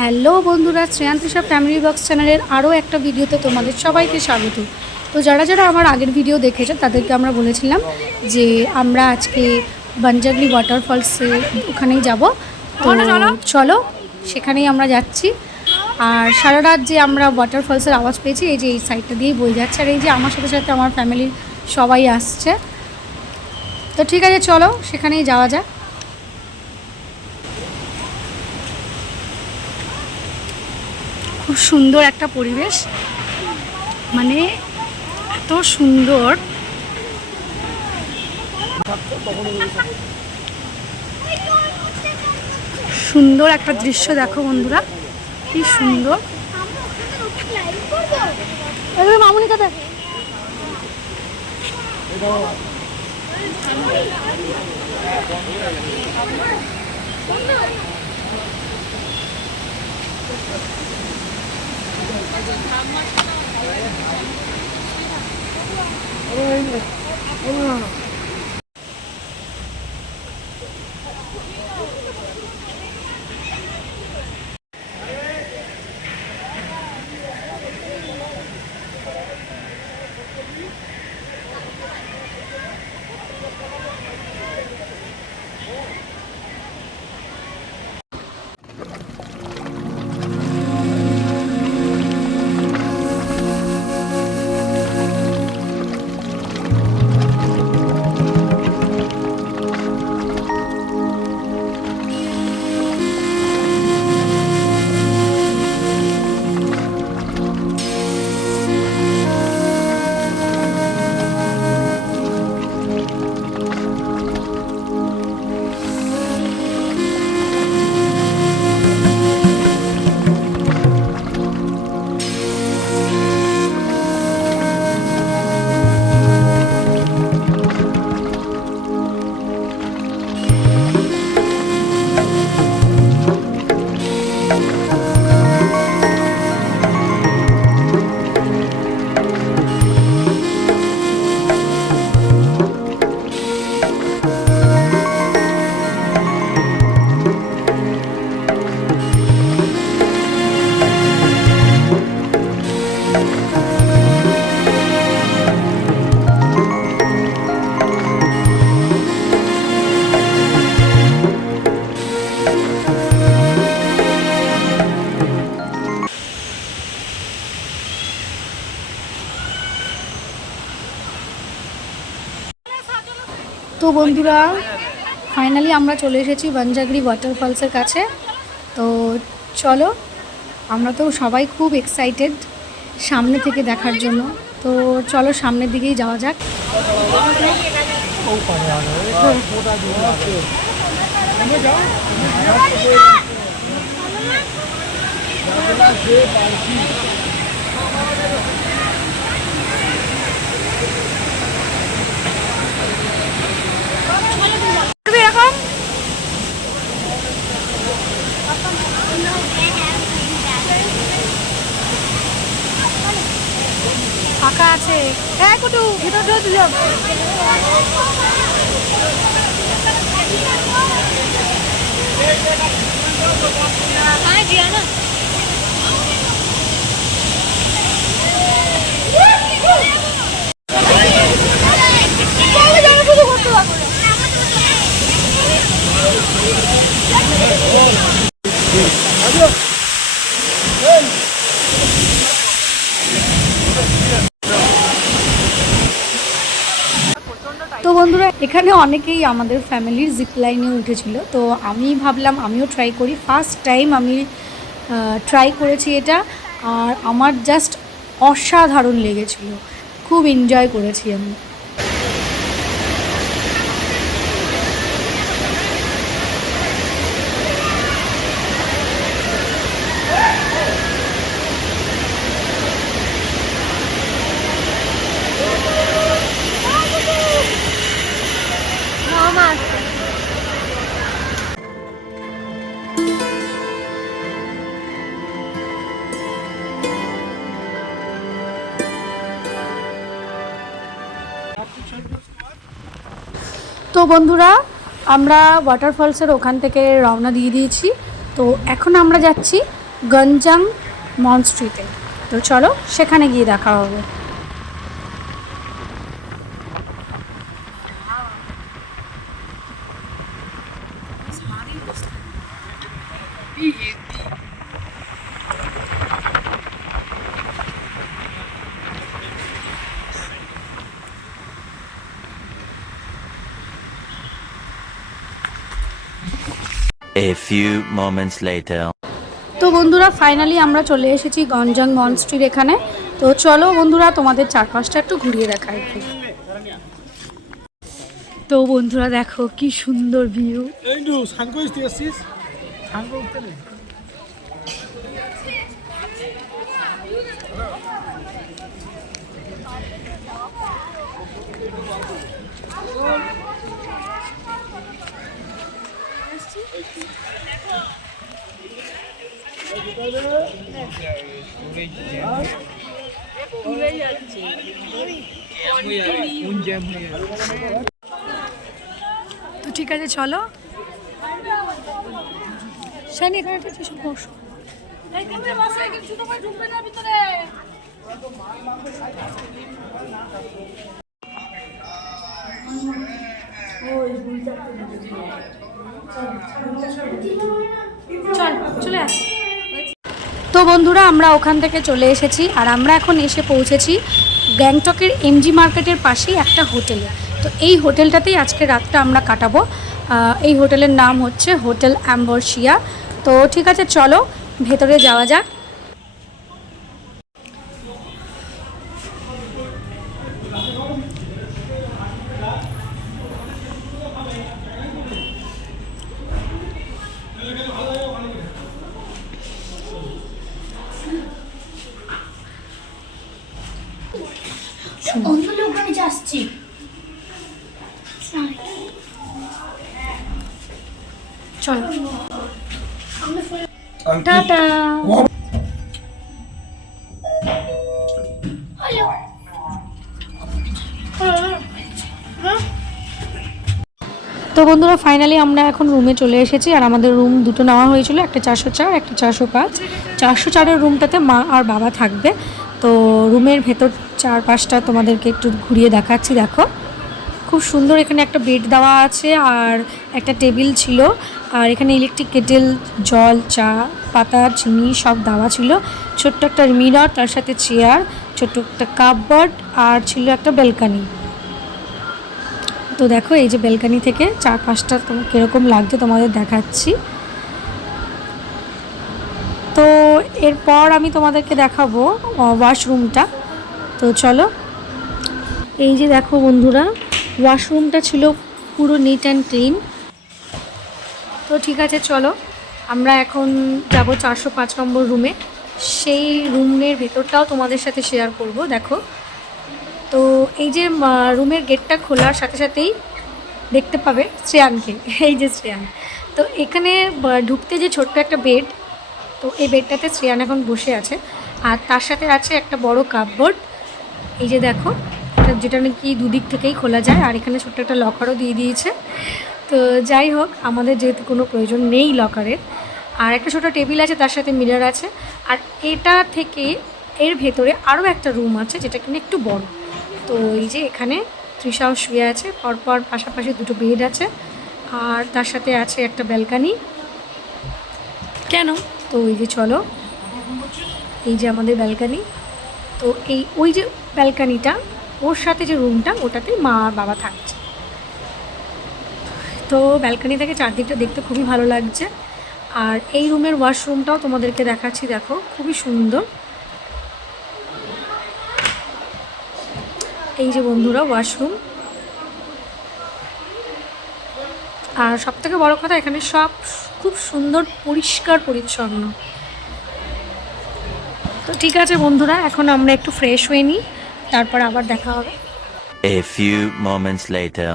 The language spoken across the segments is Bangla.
হ্যালো বন্ধুরা, শ্রেয়ান্তিশা ফ্যামিলি বক্স চ্যানেলের আরও একটা ভিডিওতে তোমাদের সবাইকে স্বাগত। তো যারা যারা আমার আগের ভিডিও দেখেছে তাদেরকে আমরা বলেছিলাম যে আমরা আজকে বাঞ্জাগলি ওয়াটারফলসে ওখানেই যাব। তো চলো সেখানেই আমরা যাচ্ছি। আর সারা রাত যে আমরা ওয়াটারফলসের আওয়াজ পেয়েছি, এই যে এই সাইডটা দিয়েই বয়ে যাচ্ছে, আর এই যে আমার সাথে সাথে আমার ফ্যামিলির সবাই আসছে। তো ঠিক আছে, চলো সেখানেই যাওয়া যাক। খুব সুন্দর একটা পরিবেশ, মানে এত সুন্দর। সুন্দর একটা দৃশ্য দেখো বন্ধুরা, কি সুন্দর। মামুনি কথা তো বন্ধুরা, ফাইনালি আমরা চলে এসেছি বাঞ্জাগরি ওয়াটারফলসের কাছে। তো চলো, আমরা তো সবাই খুব এক্সাইটেড সামনে থেকে দেখার জন্য। তো চলো সামনের দিকেই যাওয়া যাক। এরকম ফাঁকা আছে, হ্যাঁ কুটু ভিতর দিলাম। তো বন্ধুরা, এখানে অনেকেই আমাদের ফ্যামিলির জিপ লাইনে উঠেছিল। তো আমি ভাবলাম আমিও ট্রাই করি। ফার্স্ট টাইম আমি ট্রাই করেছি এটা, আর আমার জাস্ট অসাধারণ লেগেছিল, খুব এনজয় করেছি আমি। তো বন্ধুরা, আমরা ওয়াটারফলসের ওখান থেকে রওনা দিয়ে দিয়েছি। তো এখন আমরা যাচ্ছি গঞ্জাম মন স্ট্রিটে। তো চলো সেখানে গিয়ে দেখা হবে। A few moments later. তো বন্ধুরা ফাইনালি আমরা চলে এসেছি গঞ্জাম মন স্ট্রিট এখানে। তো চলো বন্ধুরা তোমাদের চারপাশটা একটু ঘুরিয়ে দেখাই। তো বন্ধুরা দেখো কি সুন্দর ভিউ। তো ঠিক আছে চলো শাইনি এখানে একটা কিছু বসো। চল চলে আস। তো বন্ধুরা আমরা ওখান থেকে চলে এসেছি আর আমরা এখন এসে পৌঁছেছি গ্যাংটকের এমজি মার্কেটের পাশেই একটা হোটেলে। তো এই হোটেলটাতেই আজকে রাতটা আমরা কাটাবো। এই হোটেলের নাম হচ্ছে হোটেল অ্যাম্বরশিয়া। তো ঠিক আছে চলো ভেতরে যাওয়া যাক। অন্য লোক নিচে আসছে। চলো টাটা। তো বন্ধুরা ফাইনালি আমরা এখন রুমে চলে এসেছি আর আমাদের রুম দুটো নেওয়া হয়েছিল, একটা 404 একটা 405। 404-এর রুমটাতে মা আর বাবা থাকবে। তো রুমের ভেতর চারপাশটা তোমাদেরকে একটু ঘুরিয়ে দেখাচ্ছি। দেখো খুব সুন্দর, এখানে একটা বেড দেওয়া আছে আর একটা টেবিল ছিল আর এখানে ইলেকট্রিক কেটেল, জল, চা পাতা, চিনি সব দেওয়া ছিল। ছোট্ট একটা মিরর, তার সাথে চেয়ার, ছোট্ট একটা কাপবোর্ড আর ছিল একটা ব্যালকনি। তো দেখো এই যে ব্যালকনি থেকে চারপাশটা কীরকম লাগছে তোমাদের দেখাচ্ছি। তো এরপর আমি তোমাদেরকে দেখাবো ওয়াশরুমটা। তো চলো এই যে দেখো বন্ধুরা ওয়াশরুমটা ছিল পুরো নিট অ্যান্ড ক্লিন। তো ঠিক আছে চলো আমরা এখন যাব 405 নম্বর রুমে। সেই রুমের ভেতরটাও তোমাদের সাথে শেয়ার করব। দেখো তো এই যে রুমের গেটটা খোলার সাথে সাথেই দেখতে পাবে শ্রেয়ানকে, এই যে শ্রেয়ান। তো এখানে ঢুকতে যে ছোট্ট একটা বেড, তো এই বেডটাতে শ্রেয়ান এখন বসে আছে আর তার সাথে আছে একটা বড় কাপবোর্ড। এই যে দেখো যেটা নাকি দুদিক থেকেই খোলা যায় আর এখানে ছোট্ট একটা লকারও দিয়ে দিয়েছে। তো যাই হোক আমাদের যেহেতু কোনো প্রয়োজন নেই লকারের, আর একটা ছোটো টেবিল আছে, তার সাথে মিরর আছে। আর এটা থেকে এর ভেতরে আরও একটা রুম আছে যেটা কিনা একটু বড়। তো এই যে এখানে তৃষাও শুয়ে আছে, পরপর পাশাপাশি দুটো বেড আছে আর তার সাথে আছে একটা ব্যালকানি। কেন তো এই যে চলো এই যে আমাদের ব্যালকানি। তো এই ওই যে ব্যালকানিটা ওর সাথে যে রুমটা ওটাতে মা আর বাবা থাকছে। তো ব্যালকানি থেকে চারদিকটা দেখতে খুবই ভালো লাগছে। আর এই রুমের ওয়াশরুমটাও তোমাদেরকে দেখাচ্ছি। দেখো খুবই সুন্দর। এই যে বন্ধুরা ওয়াশরুম। আর সবথেকে বড় কথা এখানে সব খুব সুন্দর পরিষ্কার পরিচ্ছন্ন। তো ঠিক আছে বন্ধুরা এখন আমরা একটু ফ্রেশ হয়ে নিই, তারপর আবার দেখা হবে। A few moments later.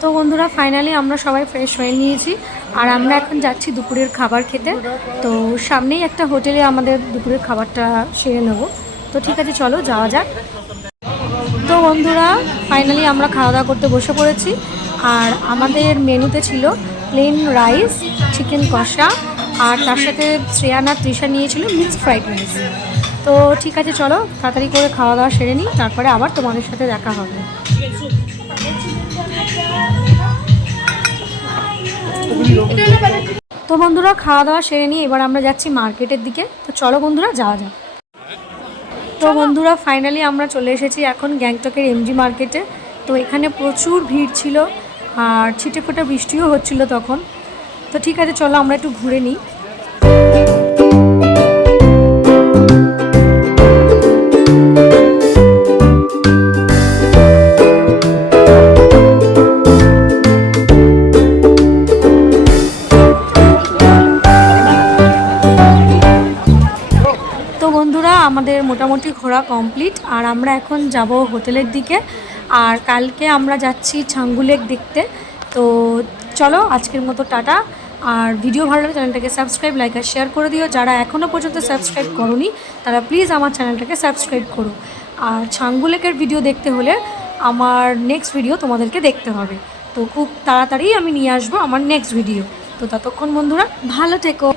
তো বন্ধুরা ফাইনালি আমরা সবাই ফ্রেশ হয়ে নিয়েছি আর আমরা এখন যাচ্ছি দুপুরের খাবার খেতে। তো সামনেই একটা হোটেলে আমাদের দুপুরের খাবারটা সেরে নেব। তো ঠিক আছে চলো যাওয়া যাক। তো বন্ধুরা ফাইনালি আমরা খাওয়া দাওয়া করতে বসে পড়েছি আর আমাদের মেনুতে ছিল প্লেন রাইস, চিকেন কষা আর তার সাথে শ্রেয়ান আর তৃষা নিয়েছিল মিক্সড ফ্রাইড রাইস। তো ঠিক আছে, চলো তাড়াতাড়ি করে খাওয়া দাওয়া সেরে নিই, তারপরে আবার তোমাদের সাথে দেখা হবে। তো বন্ধুরা খাওয়া দাওয়া সেরে নিই, এবার আমরা যাচ্ছি মার্কেটের দিকে। তো চলো বন্ধুরা যাওয়া যাক। তো বন্ধুরা ফাইনালি আমরা চলে এসেছি এখন গ্যাংটকের এমজি মার্কেটে। তো এখানে প্রচুর ভিড় ছিল আর ছিটে ফোটা বৃষ্টিও হচ্ছিল তখন। তো ঠিক আছে, চলো আমরা একটু ঘুরে নিই। বন্ধুরা আমাদের মোটামুটি ঘোরা কমপ্লিট, আর আমরা এখন যাব হোটেলের দিকে। আর কালকে আমরা যাচ্ছি ছাঙ্গু লেক দেখতে। তো চলো আজকের মতো টাটা। আর ভিডিও ভালো লাগলে চ্যানেলটাকে সাবস্ক্রাইব, লাইক আর শেয়ার করে দিও। যারা এখনও পর্যন্ত সাবস্ক্রাইব করোনি তারা প্লিজ আমার চ্যানেলটাকে সাবস্ক্রাইব করো। আর ছাঙ্গু লেকের ভিডিও দেখতে হলে আমার নেক্সট ভিডিও তোমাদেরকে দেখতে হবে। তো খুব তাড়াতাড়ি আমি নিয়ে আসবো আমার নেক্সট ভিডিও। তো ততক্ষণ বন্ধুরা ভালো থেকো।